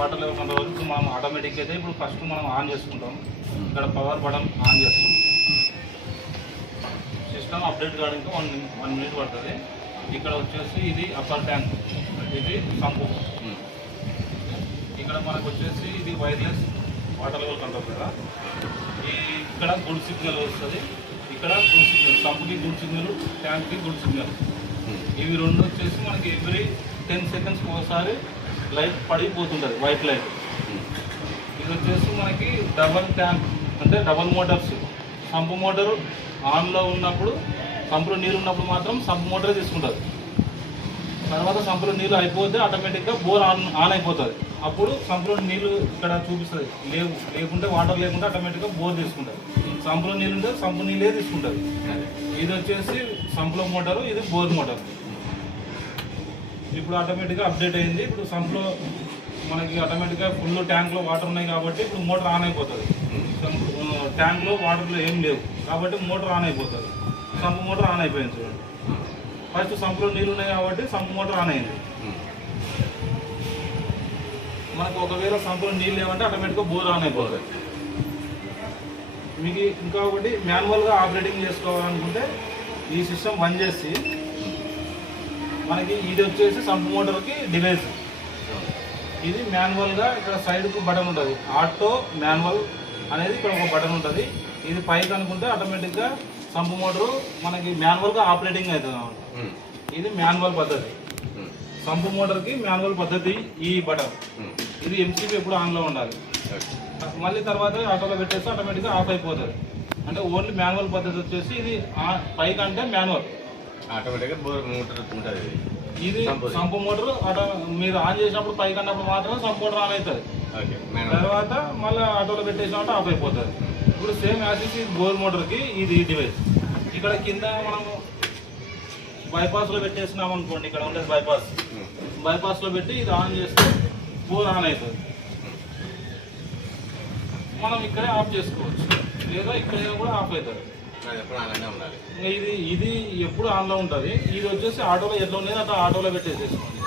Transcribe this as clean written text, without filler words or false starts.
Water level కొంత వరకు మనం ఆటోమేటిక్గా అయితే ఇప్పుడు ఫస్ట్ మనం ఆన్ చేసుకుంటాం. ఇక్కడ పవర్ బటన్ ఆన్ చేస్తాం. సిస్టమ్ అప్డేట్ కావడానికి 1 minute పడుతుంది. ఇక్కడ వచ్చేసి ఇది అప్పర్ ట్యాంక్, ఇది సంపు. ఇక్కడ మనకు వచ్చేసి ఇది వైర్లెస్ వాటర్ లెవెల్ కంట్రోల్ కదా. ఇక్కడ గుడ్ సిగ్నల్ వస్తుంది. ఇక్కడ గుడ్ సిగ్నల్, సంపుకి గుడ్ సిగ్నల్, ట్యాంక్కి గుడ్ సిగ్నల్. ఇవి రెండు వచ్చేసి మనకి ఎవ్రీ 10 seconds ఒకసారి లైట్ పడిపోతుంటుంది, వైట్ లైట్. ఇది వచ్చేసి మనకి డబల్ ట్యాంక్ అంటే డబల్ మోటార్స్. సంపు మోటారు ఆన్లో ఉన్నప్పుడు, సంపులో నీళ్ళు ఉన్నప్పుడు మాత్రం సంపు మోటారే తీసుకుంటుంది. తర్వాత సంపులో నీళ్ళు అయిపోతే ఆటోమేటిక్గా బోర్ ఆన్ అయిపోతుంది. అప్పుడు సంపులో నీళ్ళు ఇక్కడ చూపిస్తుంది. లేకుంటే వాటర్ లేకుంటే ఆటోమేటిక్గా బోర్ తీసుకుంటుంది. సంపులో నీళ్ళు ఉంటే సంపు నీళ్ళే తీసుకుంటుంది. ఇది వచ్చేసి సంపులో మోటారు, ఇది బోర్ మోటార్. ఇప్పుడు ఆటోమేటిక్గా అప్డేట్ అయింది. ఇప్పుడు సంపులో మనకి ఆటోమేటిక్గా ఫుల్ ట్యాంక్లో వాటర్ ఉన్నాయి కాబట్టి ఇప్పుడు మోటార్ ఆన్ అయిపోతుంది. ట్యాంక్లో వాటర్లో ఏం లేవు కాబట్టి మోటార్ ఆన్ అయిపోతుంది. సంపు మోటార్ ఆన్ అయిపోయింది చూడండి. ఫస్ట్ సంపులో నీళ్ళు ఉన్నాయి కాబట్టి సంపు మోటార్ ఆన్ అయింది. మనకు ఒకవేళ సంపులో నీళ్ళు లేవంటే ఆటోమేటిక్గా బోర్ ఆన్ అయిపోతుంది. మీకు ఇంకా ఒకటి మాన్యువల్గా ఆపరేటింగ్ చేసుకోవాలనుకుంటే ఈ సిస్టమ్ బంద్ చేసి మనకి ఇది వచ్చేసి సంపు మోటార్కి డివైస్. ఇది మాన్యువల్గా ఇక్కడ సైడ్కు బటన్ ఉంటుంది. ఆటో మాన్యువల్ అనేది ఇక్కడ ఒక బటన్ ఉంటుంది. ఇది పైకి అనుకుంటే ఆటోమేటిక్గా సంపు మోటారు మనకి మాన్యువల్గా ఆపరేటింగ్ అవుతుంది అన్నమాట. ఇది మాన్యువల్ పద్ధతి. సంపు మోటార్కి మాన్యువల్ పద్ధతి ఈ బటన్. ఇది ఎంసీపీ ఎప్పుడు ఆన్లో ఉండాలి. మళ్ళీ తర్వాత ఆటోలో పెట్టేస్తే ఆటోమేటిక్గా ఆఫ్ అయిపోతుంది. అంటే ఓన్లీ మాన్యువల్ పద్ధతి వచ్చేసి ఇది పైకి అంటే మాన్యువల్, ఆటోమేటిక్గా బోర్ మోటార్ ఉంటుంది. ఇది సంపు మోటార్ మీరు ఆన్ చేసినప్పుడు పైకి అన్నప్పుడు మాత్రమే సంపు మోటార్ ఆన్ అవుతుంది. తర్వాత మళ్ళీ ఆటోలో పెట్టేసినప్పుడు ఆఫ్ అయిపోతుంది. ఇప్పుడు సేమ్ యాసిస్ బోర్ మోటార్కి ఇది డివైస్. ఇక్కడ కింద మనము బైపాస్లో పెట్టేసినాం అనుకోండి, ఇక్కడ ఉండేది బైపాస్లో పెట్టి ఇది ఆన్ చేస్తే బోర్ ఆన్ అవుతుంది. మనం ఇక్కడే ఆఫ్ చేసుకోవచ్చు, లేదా ఇక్కడే కూడా ఆఫ్ అవుతుంది. ఇది ఎప్పుడు ఆన్లో ఉంటుంది. ఇది వచ్చేసి ఆటోలో ఎట్లా ఉండేది అట్లా ఆటోలో పెట్టేసేసుకోండి.